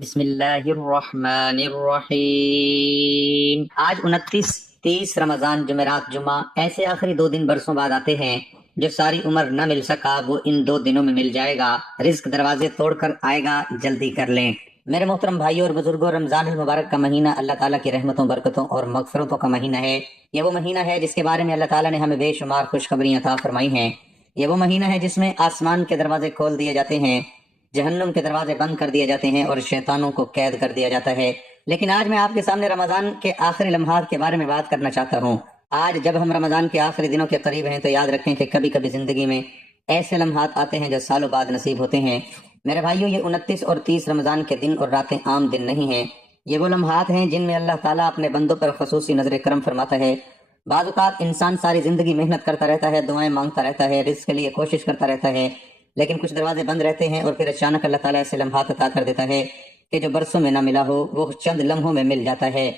بسم اللہ الرحمن الرحیم۔ آج 29-30 رمضان جمعرات جمعہ ایسے آخری 2 دن برسوں بعد آتے ہیں جو ساری عمر نہ مل سکا وہ ان 2 دنوں میں مل جائے گا۔ رزق دروازے توڑ کر آئے گا، جلدی کر لیں۔ میرے محترم بھائیوں اور بزرگوں، رمضان المبارک کا مہینہ اللہ تعالیٰ کی رحمتوں، برکتوں اور مغفرتوں کا مہینہ ہے۔ یہ وہ مہینہ ہے جس کے بارے میں اللہ تعالیٰ نے ہمیں بے شمار خوشخبریاں عطا فرمائی ہیں۔ یہ وہ مہینہ ہے جس میں آسمان کے دروازے کھول دیے جاتے ہیں، جہنم کے دروازے بند کر دیے جاتے ہیں اور شیطانوں کو قید کر دیا جاتا ہے۔ لیکن آج میں آپ کے سامنے رمضان کے آخری لمحات کے بارے میں بات کرنا چاہتا ہوں۔ آج جب ہم رمضان کے آخری دنوں کے قریب ہیں تو یاد رکھیں کہ کبھی کبھی زندگی میں ایسے لمحات آتے ہیں جو سالوں بعد نصیب ہوتے ہیں۔ میرے بھائیوں، یہ 29 اور 30 رمضان کے دن اور راتیں عام دن نہیں ہیں۔ یہ وہ لمحات ہیں جن میں اللہ تعالیٰ اپنے بندوں پر خصوصی نظر کرم فرماتا ہے۔ بعض اوقات انسان ساری زندگی محنت کرتا رہتا ہے، دعائیں مانگتا رہتا ہے، رزق کے لیے کوشش کرتا رہتا ہے، لیکن کچھ دروازے بند رہتے ہیں اور پھر اچانک اللہ تعالیٰ ایسے لمحات عطا کر دیتا ہے کہ جو برسوں میں نہ ملا ہو وہ چند لمحوں میں مل جاتا ہے۔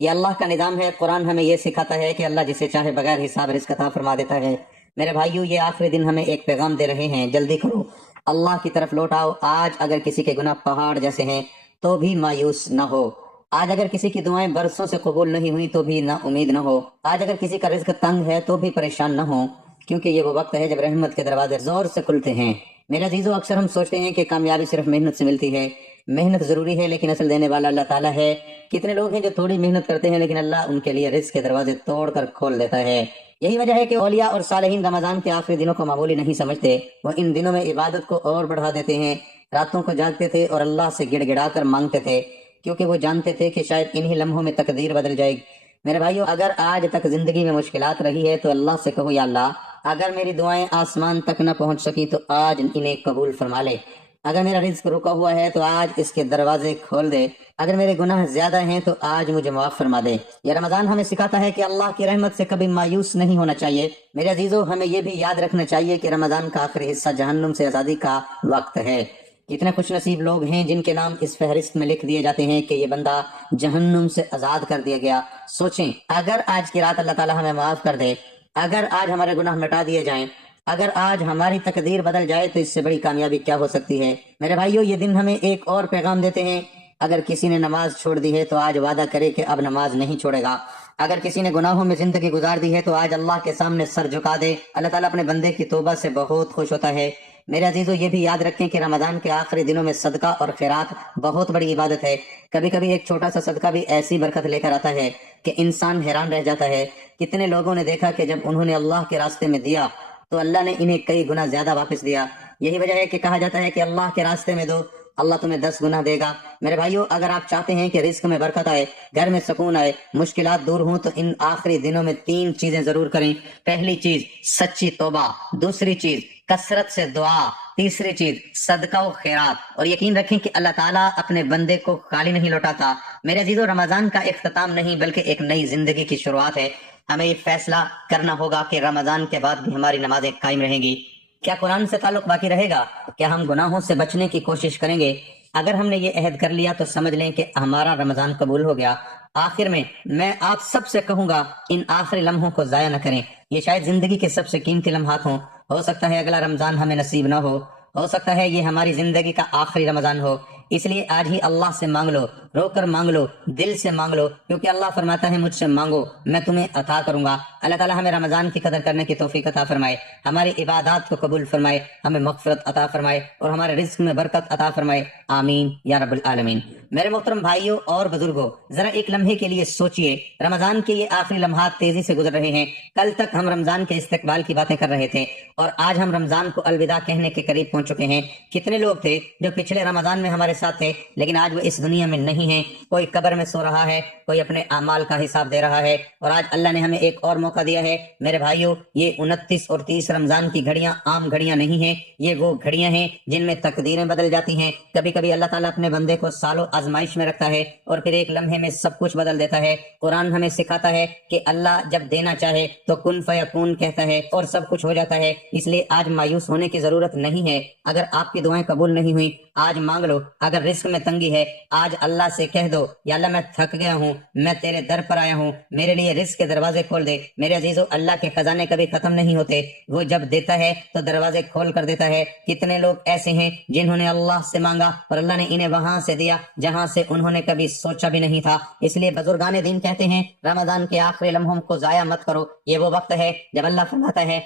یہ اللہ کا نظام ہے۔ قرآن ہمیں یہ سکھاتا ہے کہ اللہ جسے چاہے بغیر حساب رزق عطا فرما دیتا ہے۔ میرے بھائیوں، یہ آخری دن ہمیں ایک پیغام دے رہے ہیں، جلدی کرو، اللہ کی طرف لوٹ آؤ۔ آج اگر کسی کے گناہ پہاڑ جیسے ہیں تو بھی مایوس نہ ہو۔ آج اگر کسی کی دعائیں برسوں سے قبول نہیں ہوئی تو بھی نہ امید نہ ہو۔ آج اگر کسی کا رزق تنگ ہے تو بھی پریشان نہ ہو، کیونکہ یہ وہ وقت ہے جب رحمت کے دروازے زور سے کھلتے ہیں۔ میرے عزیزو، اکثر ہم سوچتے ہیں کہ کامیابی صرف محنت سے ملتی ہے۔ محنت ضروری ہے لیکن اصل دینے والا اللہ تعالیٰ ہے۔ کتنے لوگ ہیں جو تھوڑی محنت کرتے ہیں لیکن اللہ ان کے لیے رزق کے دروازے توڑ کر کھول دیتا ہے۔ یہی وجہ ہے کہ اولیاء اور صالحین رمضان کے آخری دنوں کو معمولی نہیں سمجھتے۔ وہ ان دنوں میں عبادت کو اور بڑھا دیتے ہیں، راتوں کو جاگتے تھے اور اللہ سے گڑ گڑا کر مانگتے تھے، کیونکہ وہ جانتے تھے کہ شاید انہی لمحوں میں تقدیر بدل جائے گی۔ میرے بھائیو، اگر آج تک زندگی میں مشکلات رہی ہے تو اللہ سے کہو، یا اللہ اگر میری دعائیں آسمان تک نہ پہنچ سکی تو آج انہیں قبول فرما لے۔ اگر میرا رزق رکا ہوا ہے تو آج اس کے دروازے کھول دے۔ اگر میرے گناہ زیادہ ہیں تو آج مجھے معاف فرما دے۔ یہ رمضان ہمیں سکھاتا ہے کہ اللہ کی رحمت سے کبھی مایوس نہیں ہونا چاہیے۔ میرے عزیزو، ہمیں یہ بھی یاد رکھنا چاہیے کہ رمضان کا آخری حصہ جہنم سے آزادی کا وقت ہے۔ کتنے خوش نصیب لوگ ہیں جن کے نام اس فہرست میں لکھ دیے جاتے ہیں کہ یہ بندہ جہنم سے آزاد کر دیا گیا۔ سوچیں، اگر آج کی رات اللہ تعالیٰ ہمیں معاف کر دے، اگر آج ہمارے گناہ مٹا دیے جائیں، اگر آج ہماری تقدیر بدل جائے تو اس سے بڑی کامیابی کیا ہو سکتی ہے۔ میرے بھائیوں، یہ دن ہمیں ایک اور پیغام دیتے ہیں۔ اگر کسی نے نماز چھوڑ دی ہے تو آج وعدہ کرے کہ اب نماز نہیں چھوڑے گا۔ اگر کسی نے گناہوں میں زندگی گزار دی ہے تو آج اللہ کے سامنے سر جھکا دے۔ اللہ تعالیٰ اپنے بندے کی توبہ سے بہت خوش ہوتا ہے۔ میرے عزیزو، یہ بھی یاد رکھیں کہ رمضان کے آخری دنوں میں صدقہ اور خیرات بہت بڑی عبادت ہے۔ کبھی کبھی ایک چھوٹا سا صدقہ بھی ایسی برکت لے کر آتا ہے کہ انسان حیران رہ جاتا ہے۔ کتنے لوگوں نے دیکھا کہ جب انہوں نے اللہ کے راستے میں دیا تو اللہ نے انہیں کئی گنا زیادہ واپس دیا۔ یہی وجہ ہے کہ کہا جاتا ہے کہ اللہ کے راستے میں دو، اللہ تمہیں 10 گنا دے گا۔ میرے بھائیو، اگر آپ چاہتے ہیں کہ رزق میں برکت آئے، گھر میں سکون آئے، مشکلات دور ہوں تو ان آخری دنوں میں 3 چیزیں ضرور کریں۔ پہلی چیز سچی توبہ، دوسری چیز کثرت سے دعا، تیسری چیز صدقہ و خیرات۔ اور یقین رکھیں کہ اللہ تعالیٰ اپنے بندے کو خالی نہیں لوٹاتا۔ میرے عزیزو، رمضان کا اختتام نہیں بلکہ ایک نئی زندگی کی شروعات ہے۔ ہمیں یہ فیصلہ کرنا ہوگا کہ رمضان کے بعد بھی ہماری نمازیں قائم رہیں گی۔ کیا قرآن سے تعلق باقی رہے گا؟ کیا ہم گناہوں سے بچنے کی کوشش کریں گے؟ اگر ہم نے یہ عہد کر لیا تو سمجھ لیں کہ ہمارا رمضان قبول ہو گیا۔ آخر میں آپ سب سے کہوں گا، ان آخری لمحوں کو ضائع نہ کریں۔ یہ شاید زندگی کے سب سے قیمتی لمحات ہوں۔ ہو سکتا ہے اگلا رمضان ہمیں نصیب نہ ہو سکتا ہے یہ ہماری زندگی کا آخری رمضان ہو۔ اس لیے آج ہی اللہ سے مانگ لو، رو کر مانگ لو، دل سے مانگ لو، کیونکہ اللہ فرماتا ہے مجھ سے مانگو میں تمہیں عطا کروں گا۔ اللہ تعالیٰ ہمیں رمضان کی قدر کرنے کی توفیق عطا فرمائے، ہماری عبادات کو قبول فرمائے، ہمیں مغفرت عطا فرمائے اور ہمارے رزق میں برکت عطا فرمائے، آمین یا رب العالمین۔ میرے محترم بھائیوں اور بزرگوں، ذرا ایک لمحے کے لیے سوچئے، رمضان کے یہ آخری لمحات تیزی سے گزر رہے ہیں۔ کل تک ہم رمضان کے استقبال کی باتیں کر رہے تھے اور آج ہم رمضان کو الوداع کہنے کے قریب پہنچ چکے ہیں۔ کتنے لوگ تھے جو پچھلے رمضان میں ہمارے ساتھ تھے لیکن آج وہ اس دنیا میں نہیں ہیں۔ کوئی قبر میں سو رہا ہے، کوئی اپنے اعمال کا حساب دے رہا ہے، اور آج اللہ نے ہمیں ایک اور موقع دیا ہے۔ میرے بھائیوں، یہ 29 اور 30 رمضان کی گھڑیاں عام گھڑیاں نہیں ہیں، یہ وہ گھڑیاں ہیں جن میں تقدیریں بدل جاتی ہیں۔ کبھی کبھی اللہ تعالیٰ اپنے بندے کو سالوں آزمائش میں رکھتا ہے اور پھر ایک لمحے میں سب کچھ بدل دیتا ہے۔ قرآن ہمیں سکھاتا ہے کہ اللہ جب دینا چاہے تو کن فیکون کہتا ہے اور سب کچھ ہو جاتا ہے۔ اس لیے آج مایوس ہونے کی ضرورت نہیں ہے۔ اگر آپ کی دعائیں قبول نہیں ہوئی، آج مانگ لو۔ اگر رزق میں تنگی ہے، آج اللہ سے کہہ دو، یا اللہ میں تھک گیا ہوں، میں تیرے در پر آیا ہوں، میرے لیے رزق کے دروازے کھول دے۔ میرے عزیزو، اللہ کے خزانے کبھی ختم نہیں ہوتے، وہ جب دیتا ہے تو دروازے کھول کر دیتا ہے۔ کتنے لوگ ایسے ہیں جنہوں نے اللہ سے مانگا اور اللہ نے انہیں وہاں سے دیا جہاں سے انہوں نے کبھی سوچا بھی نہیں تھا۔ اس لیے بزرگان دین کہتے ہیں رمضان کے آخری لمحوں کو ضائع مت کرو، یہ وہ وقت ہے جب اللہ فرماتا ہے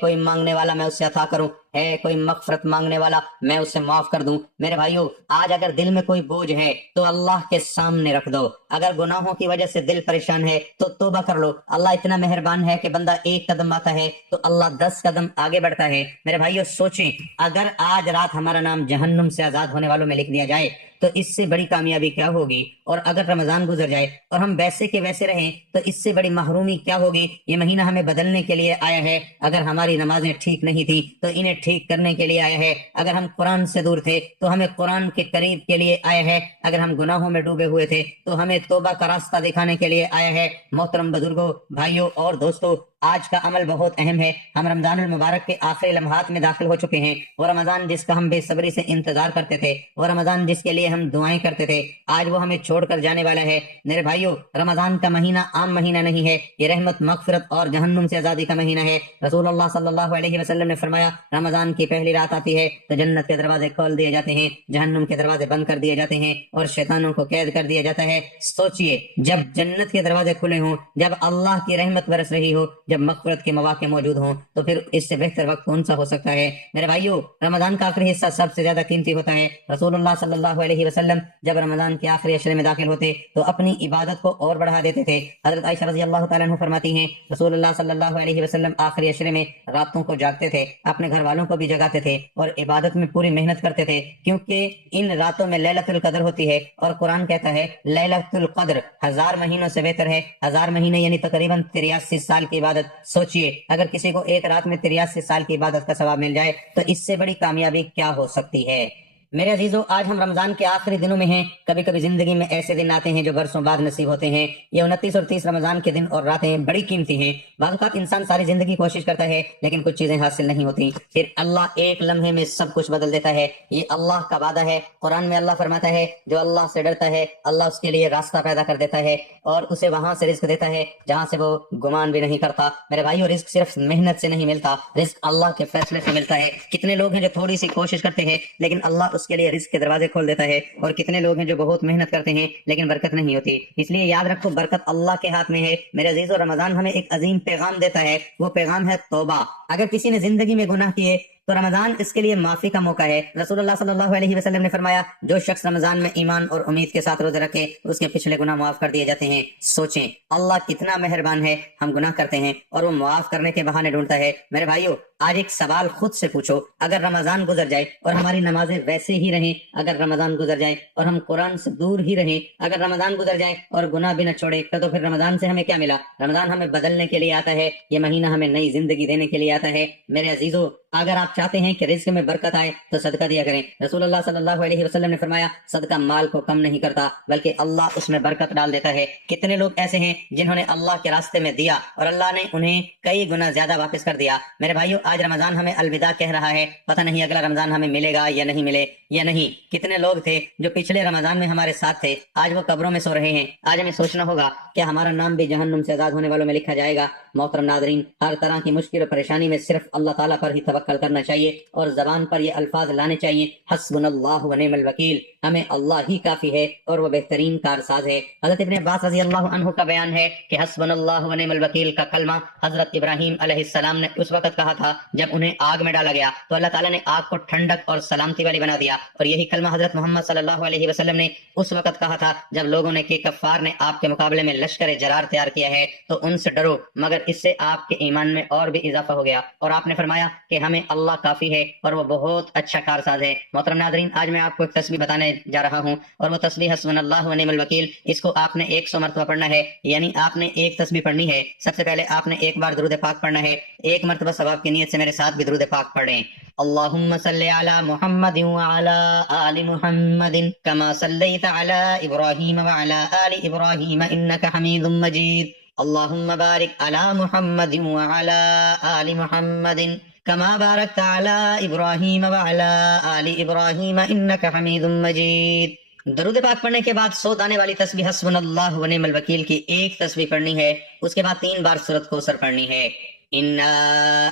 کوئی مانگنے والا میں اسے عطا کروں، ہے کوئی مغفرت مانگنے والا میں اسے معاف کر دوں۔ میرے بھائیو، آج اگر دل میں کوئی بوجھ ہے تو اللہ کے سامنے رکھ دو، اگر گناہوں کی وجہ سے دل پریشان ہے تو توبہ کر لو۔ اللہ اتنا مہربان ہے کہ بندہ ایک قدم آتا ہے تو اللہ 10 قدم آگے بڑھتا ہے۔ میرے بھائیو سوچیں، اگر آج رات ہمارا نام جہنم سے آزاد ہونے والوں میں لکھ دیا جائے تو اس سے بڑی کامیابی کیا ہوگی، اور اگر رمضان گزر جائے اور ہم ویسے کے ویسے رہیں تو اس سے بڑی محرومی کیا ہوگی۔ یہ مہینہ ہمیں بدلنے کے لیے آیا ہے، اگر ہماری نمازیں ٹھیک نہیں تھی تو انہیں ٹھیک کرنے کے لیے آیا ہے، اگر ہم قرآن سے دور تھے تو ہمیں قرآن کے قریب کے لیے آیا ہے، اگر ہم گناہوں میں ڈوبے ہوئے تھے تو ہمیں توبہ کا راستہ دکھانے کے لیے آیا ہے۔ محترم بزرگوں، بھائیوں اور دوستوں، آج کا عمل بہت اہم ہے۔ ہم رمضان المبارک کے آخری لمحات میں داخل ہو چکے ہیں۔ وہ رمضان جس کا ہم بے صبری سے انتظار کرتے تھے، وہ رمضان جس کے لیے ہم دعائیں کرتے تھے، آج وہ ہمیں چھوڑ کر جانے والا ہے۔ میرے بھائیوں، رمضان کا مہینہ عام مہینہ نہیں ہے، یہ رحمت، مغفرت اور جہنم سے آزادی کا مہینہ ہے۔ رسول اللہ صلی اللہ علیہ وسلم نے فرمایا، رمضان کی پہلی رات آتی ہے تو جنت کے دروازے کھول دیے جاتے ہیں، جہنم کے دروازے بند کر دیے جاتے ہیں اور شیطانوں کو قید کر دیا جاتا ہے۔ سوچئے، جب جنت کے دروازے کھلے ہوں، جب اللہ کی رحمت برس رہی ہو، جب مغفرت کے مواقع موجود ہوں، تو پھر اس سے بہتر وقت کون سا ہو سکتا ہے۔ میرے بھائیو، رمضان کا آخری حصہ سب سے زیادہ قیمتی ہوتا ہے۔ رسول اللہ صلی اللہ علیہ وسلم جب رمضان کے آخری عشرے میں داخل ہوتے تو اپنی عبادت کو اور بڑھا دیتے تھے۔ حضرت عائشہ رضی اللہ تعالیٰ عنہ فرماتی ہیں، رسول اللہ صلی اللہ علیہ وسلم آخری عشرے میں راتوں کو جاگتے تھے، اپنے گھر والوں کو بھی جگاتے تھے اور عبادت میں پوری محنت کرتے تھے، کیونکہ ان راتوں میں لیلۃ القدر ہوتی ہے، اور قرآن کہتا ہے لیلۃ القدر 1000 مہینوں سے بہتر ہے۔ 1000 مہینے یعنی تقریباً 83 سال کی عبادت۔ سوچئے، اگر کسی کو ایک رات میں 83 سال کی عبادت کا ثواب مل جائے تو اس سے بڑی کامیابی کیا ہو سکتی ہے۔ میرے عزیزو، آج ہم رمضان کے آخری دنوں میں ہیں۔ کبھی کبھی زندگی میں ایسے دن آتے ہیں جو برسوں بعد نصیب ہوتے ہیں۔ یہ 29 اور 30 رمضان کے دن اور راتیں بڑی قیمتی ہیں۔ بعض اوقات انسان ساری زندگی کوشش کرتا ہے لیکن کچھ چیزیں حاصل نہیں ہوتی، پھر اللہ ایک لمحے میں سب کچھ بدل دیتا ہے۔ یہ اللہ کا وعدہ ہے۔ قرآن میں اللہ فرماتا ہے، جو اللہ سے ڈرتا ہے اللہ اس کے لیے راستہ پیدا کر دیتا ہے اور اسے وہاں سے رزق دیتا ہے جہاں سے وہ گمان بھی نہیں کرتا۔ میرے بھائیو، رزق صرف محنت سے نہیں ملتا، رزق اللہ کے فیصلے سے ملتا ہے۔ کتنے لوگ ہیں جو تھوڑی سی کوشش کرتے ہیں لیکن اللہ اس کے لیے رزق کے دروازے کھول دیتا ہے، اور کتنے لوگ ہیں جو بہت محنت کرتے ہیں لیکن برکت نہیں ہوتی۔ اس لیے یاد رکھو، برکت اللہ کے ہاتھ میں ہے۔ میرے عزیزو، رمضان ہمیں ایک عظیم پیغام دیتا ہے، وہ پیغام ہے توبہ۔ اگر کسی نے زندگی میں گناہ کیے تو رمضان اس کے لیے معافی کا موقع ہے۔ رسول اللہ صلی اللہ علیہ وسلم نے فرمایا، جو شخص رمضان میں ایمان اور امید کے ساتھ روزہ رکھے اس کے پچھلے گناہ معاف کر دیے جاتے ہیں۔ سوچیں، اللہ کتنا مہربان ہے، ہم گناہ کرتے ہیں اور وہ معاف کرنے کے بہانے ڈھونڈتا ہے۔ میرے بھائیو، آج ایک سوال خود سے پوچھو، اگر رمضان گزر جائے اور ہماری نمازیں ویسے ہی رہیں، اگر رمضان گزر جائے اور ہم قرآن سے دور ہی رہیں، اگر رمضان گزر جائے اور گناہ بھی نہ چھوڑے، تو پھر رمضان سے ہمیں کیا ملا؟ رمضان ہمیں بدلنے کے لیے آتا ہے، یہ مہینہ ہمیں نئی زندگی دینے کے لیے آتا ہے۔ میرے عزیزو، اگر آپ چاہتے ہیں کہ رزق میں برکت آئے تو صدقہ دیا کریں۔ رسول اللہ صلی اللہ علیہ وسلم نے فرمایا، صدقہ مال کو کم نہیں کرتا بلکہ اللہ اس میں برکت ڈال دیتا ہے۔ کتنے لوگ ایسے ہیں جنہوں نے اللہ کے راستے میں دیا اور اللہ نے انہیں کئی گنا زیادہ واپس کر دیا۔ میرے بھائیو، آج رمضان ہمیں الوداع کہہ رہا ہے، پتہ نہیں اگلا رمضان ہمیں ملے گا یا نہیں ملے یا نہیں۔ کتنے لوگ تھے جو پچھلے رمضان میں ہمارے ساتھ تھے، آج وہ قبروں میں سو رہے ہیں۔ آج ہمیں سوچنا ہوگا کہ ہمارا نام بھی جہنم سے آزاد ہونے والوں میں لکھا جائے گا۔ محترم ناظرین، ہر طرح کی مشکل اور پریشانی میں صرف اللہ تعالیٰ پر ہی توکل کرنا چاہیے اور زبان پر یہ الفاظ لانے چاہیے، حسبنا اللہ و نعم الوکیل، ہمیں اللہ ہی کافی ہے اور وہ بہترین کارساز ہے۔ حضرت ابن عباس رضی اللہ عنہ کا بیان ہے کہ حسبنا اللہ و نعم الوکیل کا کلمہ حضرت ابراہیم علیہ السلام نے اس وقت کہا تھا جب انہیں آگ میں ڈالا گیا تو اللہ تعالیٰ نے آگ کو ٹھنڈک اور سلامتی والی بنا دیا، اور یہی کلمہ حضرت محمد صلی اللہ علیہ وسلم نے اس وقت کہا تھا جب لوگوں نے کہ کفار نے آپ کے مقابلے میں لشکر جرار تیار کیا ہے تو ان سے ڈرو، مگر اس سے آپ کے ایمان میں اور بھی اضافہ ہو گیا، اور آپ نے فرمایا کہ ہمیں اللہ کافی ہے اور وہ بہت اچھا کارساز ہے۔ محترم ناظرین، آج میں آپ کو ایک تسبیح بتانے جا رہا ہوں، اور وہ تسبیح حسبنا اللہ و نعم الوکیل، اس کو آپ نے 100 مرتبہ پڑھنا ہے، یعنی آپ نے ایک تسبیح پڑھنی ہے۔ سب سے پہلے آپ نے ایک بار درود پاک پڑھنا ہے، ایک مرتبہ ثواب کی نیت سے میرے ساتھ بھی درود پاک پڑھیں۔ اللہم صلی علی محمد وعلی آل محمد کما صلیت علی ابراہیم وعلی آل ابراہیم انک حمید مجید۔ اللہم بارک علی محمد وعلی آل محمد کما بارکت علی ابراہیم وعلی آل ابراہیم انک حمید مجید۔ درود پاک پڑھنے کے بعد 100 دانے والی تسبیح حسبنا اللہ و نعم الوکیل کی ایک تسبیح پڑھنی ہے، اس کے بعد 3 بار سورۃ کوثر پڑھنی ہے۔ انا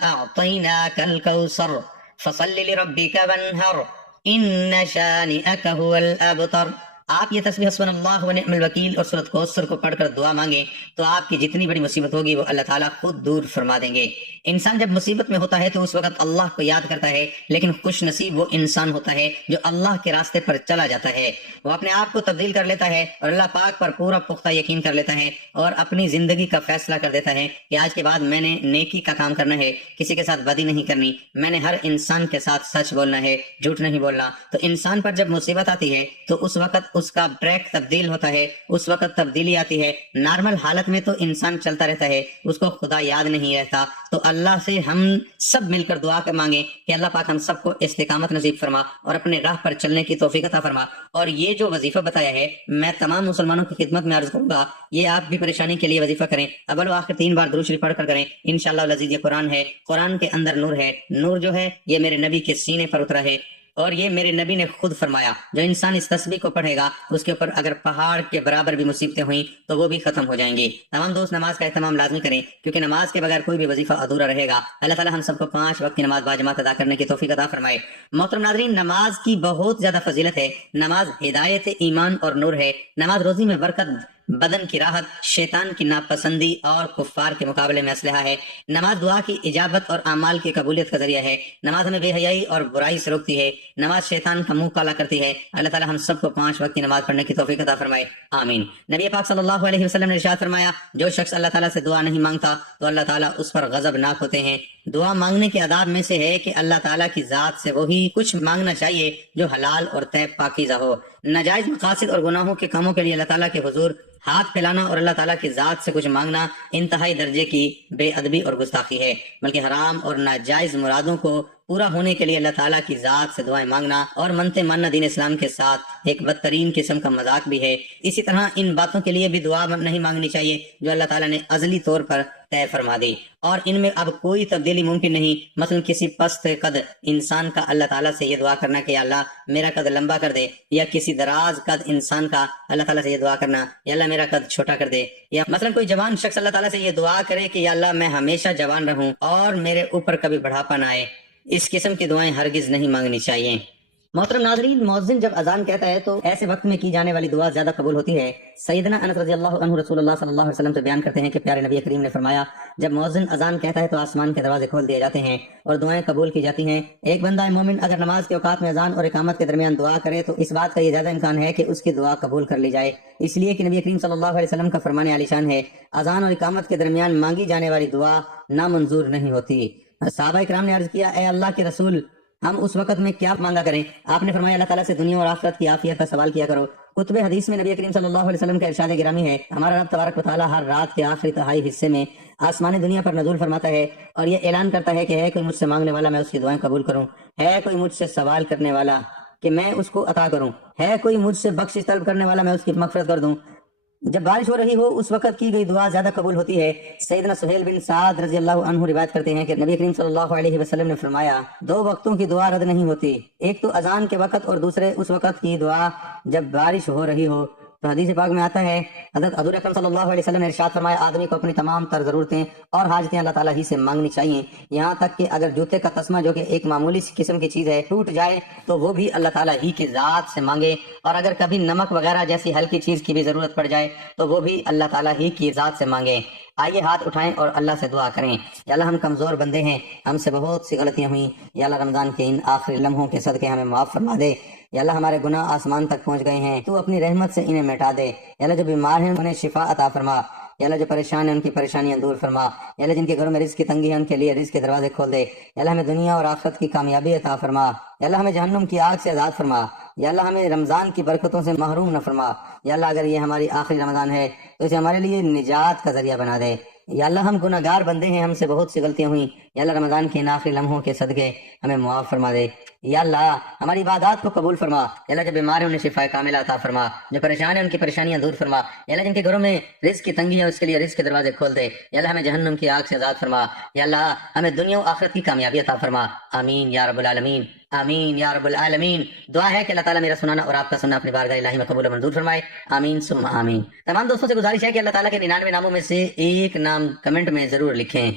اعطیناک الکوثر فصل لربک وانحر ان شانئک هو الابتر۔ آپ یہ تسبیح حسبنا اللہ و نعم الوکیل اور سورۃ کوثر کو پڑھ کر دعا مانگیں تو آپ کی جتنی بڑی مصیبت ہوگی وہ اللہ تعالیٰ خود دور فرما دیں گے۔ انسان جب مصیبت میں ہوتا ہے تو اس وقت اللہ کو یاد کرتا ہے، لیکن خوش نصیب وہ انسان ہوتا ہے جو اللہ کے راستے پر چلا جاتا ہے، وہ اپنے آپ کو تبدیل کر لیتا ہے اور اللہ پاک پر پورا پختہ یقین کر لیتا ہے اور اپنی زندگی کا فیصلہ کر دیتا ہے کہ آج کے بعد میں نے نیکی کا کام کرنا ہے، کسی کے ساتھ بدی نہیں کرنی، میں نے ہر انسان کے ساتھ سچ بولنا ہے، جھوٹ نہیں بولنا۔ تو انسان پر جب مصیبت آتی ہے تو اس وقت اس کا ٹریک تبدیل ہوتا ہے، اس وقت تبدیلی آتی ہے۔ نارمل حالت میں تو انسان چلتا رہتا ہے، اس کو خدا یاد نہیں رہتا۔ تو اللہ سے ہم سب مل کر دعا کر مانگیں کہ اللہ پاک ہم سب کو استقامت نصیب فرما اور اپنے راہ پر چلنے کی توفیق عطا فرما۔ اور یہ جو وظیفہ بتایا ہے میں تمام مسلمانوں کی خدمت میں عرض کروں گا، یہ آپ بھی پریشانی کے لیے وظیفہ کریں، اول و آخر 3 بار درود شریف پڑھ کر کریں، انشاءاللہ العزیز۔ یہ قرآن ہے، قرآن کے اندر نور ہے، نور جو ہے یہ میرے نبی کے سینے پر اترا ہے، اور یہ میرے نبی نے خود فرمایا جو انسان اس تسبیح کو پڑھے گا اس کے اوپر اگر پہاڑ کے برابر بھی مصیبتیں ہوئیں تو وہ بھی ختم ہو جائیں گی۔ تمام دوست نماز کا اہتمام لازمی کریں، کیونکہ نماز کے بغیر کوئی بھی وظیفہ ادھورا رہے گا۔ اللہ تعالی ہم سب کو 5 وقت کی نماز باجماعت ادا کرنے کی توفیق عطا فرمائے۔ محترم ناظرین، نماز کی بہت زیادہ فضیلت ہے۔ نماز ہدایت ایمان اور نور ہے۔ نماز روزی میں برکت، بدن کی راحت، شیطان کی ناپسندی اور کفار کے مقابلے میں اسلحہ ہے۔ نماز دعا کی اجابت اور اعمال کی قبولیت کا ذریعہ ہے۔ نماز ہمیں بے حیائی اور برائی سے روکتی ہے۔ نماز شیطان کا منہ کالا کرتی ہے۔ اللہ تعالی ہم سب کو 5 وقت کی نماز پڑھنے کی توفیق عطا فرمائے، آمین۔ نبی پاک صلی اللہ علیہ وسلم نے ارشاد فرمایا، جو شخص اللہ تعالیٰ سے دعا نہیں مانگتا تو اللہ تعالیٰ اس پر غضبناک ہوتے ہیں۔ دعا مانگنے کے آداب میں سے ہے کہ اللہ تعالیٰ کی ذات سے وہی کچھ مانگنا چاہیے جو حلال اور طیب پاکیزہ ہو۔ ناجائز مقاصد اور گناہوں کے کاموں کے لیے اللہ تعالیٰ کے حضور ہاتھ پھیلانا اور اللہ تعالیٰ کی ذات سے کچھ مانگنا انتہائی درجے کی بے ادبی اور گستاخی ہے، بلکہ حرام اور ناجائز مرادوں کو پورا ہونے کے لیے اللہ تعالیٰ کی ذات سے دعائیں مانگنا اور منتے ماننا دین اسلام کے ساتھ ایک بدترین قسم کا مذاق بھی ہے۔ اسی طرح ان باتوں کے لیے بھی دعا نہیں مانگنی چاہیے جو اللہ تعالیٰ نے ازلی طور پر طے فرما دی اور ان میں اب کوئی تبدیلی ممکن نہیں۔ مثلا کسی پست قد انسان کا اللہ تعالیٰ سے یہ دعا کرنا کہ یا اللہ میرا قد لمبا کر دے، یا کسی دراز قد انسان کا اللہ تعالیٰ سے یہ دعا کرنا یا اللہ میرا قد چھوٹا کر دے، یا مثلا کوئی جوان شخص اللہ تعالیٰ سے یہ دعا کرے کہ یا اللہ میں ہمیشہ جوان رہوں اور میرے اوپر کبھی بڑھاپا نہ آئے۔ اس قسم کی دعائیں ہرگز نہیں مانگنی چاہیے۔ محترم ناظرین، مؤذن جب اذان کہتا ہے تو ایسے وقت میں کی جانے والی دعا زیادہ قبول ہوتی ہے۔ سیدنا انس رضی اللہ عنہ رسول اللہ صلی اللہ علیہ وسلم سے بیان کرتے ہیں کہ پیارے نبی کریم نے فرمایا، جب مؤذن اذان کہتا ہے تو آسمان کے دروازے کھول دیے جاتے ہیں اور دعائیں قبول کی جاتی ہیں۔ ایک بندہ مومن اگر نماز کے اوقات میں اذان اور اقامت کے درمیان دعا کرے تو اس بات کا یہ زیادہ امکان ہے کہ اس کی دعا قبول کر لی جائے، اس لیے کہ نبی کریم صلی اللہ علیہ وسلم کا فرمان عالی شان ہے، اذان اور اقامت کے درمیان مانگی جانے والی دعا نامنظور نہیں ہوتی۔ صحابہ کرام نے عرض کیا، اے اللہ کے رسول، ہم اس وقت میں کیا مانگا کریں؟ آپ نے فرمایا، اللہ تعالیٰ سے دنیا اور آخرت کی عافیت کا سوال کیا کرو۔ کتب حدیث میں نبی کریم صلی اللہ علیہ وسلم کا ارشاد گرامی ہے، ہمارا رب تبارک و تعالیٰ ہر رات کے آخری تہائی حصے میں آسمان دنیا پر نزول فرماتا ہے اور یہ اعلان کرتا ہے کہ ہے کوئی مجھ سے مانگنے والا میں اس کی دعائیں قبول کروں، ہے کوئی مجھ سے سوال کرنے والا کہ میں اس کو عطا کروں، ہے کوئی مجھ سے بخشش طلب کرنے والا میں اس کی مغفرت کر دوں۔ جب بارش ہو رہی ہو اس وقت کی گئی دعا زیادہ قبول ہوتی ہے۔ سیدنا سہیل بن سعد رضی اللہ عنہ روایت کرتے ہیں کہ نبی کریم صلی اللہ علیہ وسلم نے فرمایا، 2 وقتوں کی دعا رد نہیں ہوتی، ایک تو اذان کے وقت اور دوسرے اس وقت کی دعا جب بارش ہو رہی ہو۔ تو حدیث پاک میں آتا ہے، حضرت حضور اکرم صلی اللہ علیہ وسلم نے ارشاد فرمایا، آدمی کو اپنی تمام تر ضرورتیں اور حاجتیں اللہ تعالیٰ ہی سے مانگنی چاہیے، یہاں تک کہ اگر جوتے کا تسمہ جو کہ ایک معمولی سی قسم کی چیز ہے ٹوٹ جائے تو وہ بھی اللہ تعالیٰ ہی کی ذات سے مانگے، اور اگر کبھی نمک وغیرہ جیسی ہلکی چیز کی بھی ضرورت پڑ جائے تو وہ بھی اللہ تعالیٰ ہی کی ذات سے مانگے۔ آئیے ہاتھ اٹھائیں اور اللہ سے دعا کریں۔ یا اللہ ہم کمزور بندے ہیں، ہم سے بہت سی غلطیاں ہوئیں، یا اللہ رمضان کے ان آخری لمحوں کے صدقے ہمیں معاف فرما دے۔ یا اللہ ہمارے گناہ آسمان تک پہنچ گئے ہیں، تو اپنی رحمت سے انہیں مٹا دے۔ یا اللہ جو بیمار ہیں انہیں شفا عطا فرما۔ یا اللہ جو پریشان ہیں ان کی پریشانیاں دور فرما۔ یا اللہ جن کے گھروں میں رزق کی تنگی ہے ان کے لیے رزق کے دروازے کھول دے۔ یا اللہ ہمیں دنیا اور آخرت کی کامیابی عطا فرما۔ یا اللہ ہمیں جہنم کی آگ سے آزاد فرما۔ یا اللہ ہمیں رمضان کی برکتوں سے محروم نہ فرما۔ یا اللہ اگر یہ ہماری آخری رمضان ہے تو اسے ہمارے لیے نجات کا ذریعہ بنا دے۔ یا اللہ ہم گناہ گار بندے ہیں، ہم سے بہت سی غلطیاں ہوئیں، یا اللہ رمضان کے ان آخری لمحوں کے صدقے ہمیں معاف فرما دے۔ یا اللہ ہماری عبادات کو قبول فرما۔ یا اللہ جو بیمار ہیں انہیں شفا کاملہ عطا فرما، جو پریشان ہیں ان کی پریشانیاں دور فرما۔ یا اللہ جن کے گھروں میں رزق کی تنگی ہے اس کے لیے رزق کے دروازے کھول دے۔ یا اللہ ہمیں جہنم کی آگ سے آزاد فرما۔ یا اللہ ہمیں دنیا و آخرت کی کامیابی عطا فرما، آمین یا رب العالمین، آمین یا رب العالمین۔ دعا ہے کہ اللہ تعالیٰ میرا سنانا اور آپ کا سننا اپنی بارگاہ الہی میں قبول و منظور فرمائے، آمین ثم آمین۔ تمام دوستوں سے گزارش ہے کہ اللہ تعالیٰ کے 99 ناموں میں سے ایک نام کمنٹ میں ضرور لکھیں۔